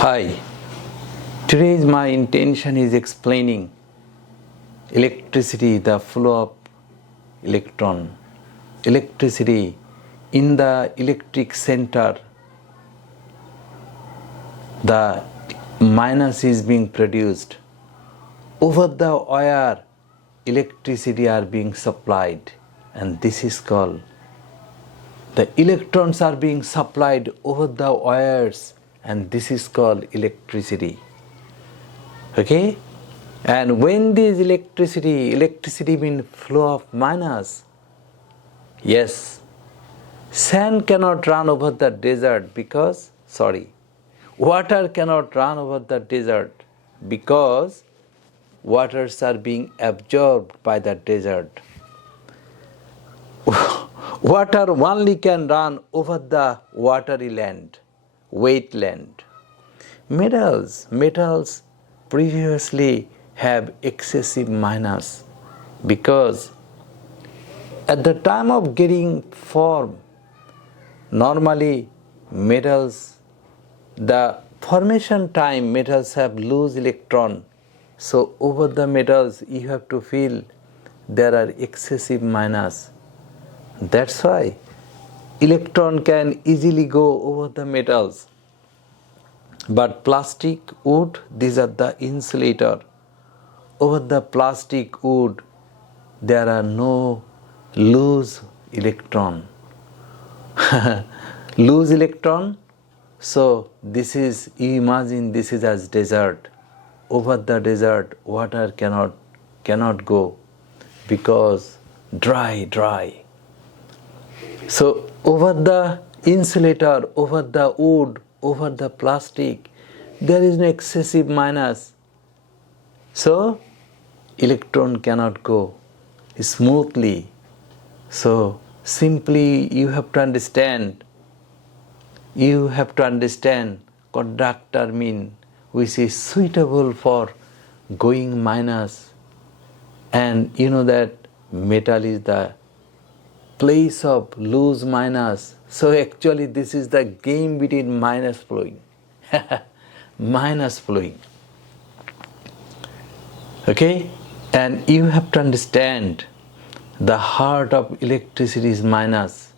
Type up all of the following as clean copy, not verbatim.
Hi, today's my intention is explaining electricity, the flow of electron, electricity in the electric center. The minus is being produced. Over the wire, electricity are being supplied, and this is called the electrons are being supplied over the wires, and this is called electricity. Okay? And when this electricity means flow of minus, yes, sand cannot run over the desert because, water cannot run over the desert because waters are being absorbed by the desert. Water only can run over the watery land, wet land. Metals previously have excessive minus because at the time of getting form, normally metals, the formation time metals have loose electron. So over the metals you have to feel there are excessive minus. That's why electron can easily go over the metals. But plastic, wood, these are the insulator. Over the plastic, wood, there are no loose electron. Loose electron, so this is, you imagine this is as desert. Over the desert, water cannot go because dry. So over the insulator, over the wood, over the plastic, there is no excessive minus. So electron cannot go smoothly. So simply you have to understand conductor mean which is suitable for going minus, and you know that metal is the place of loose minus. So actually this is the game between minus flowing. Minus flowing. Okay? And you have to understand the heart of electricity is minus.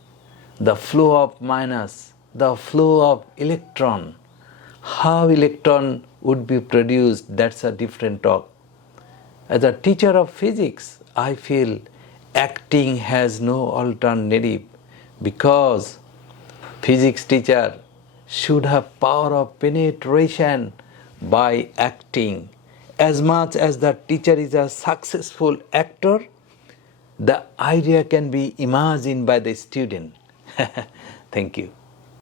The flow of minus, the flow of electron. How electron would be produced, that's a different talk. As a teacher of physics, I feel acting has no alternative because physics teacher should have power of penetration by acting. As much as the teacher is a successful actor, the idea can be imagined by the student. Thank you.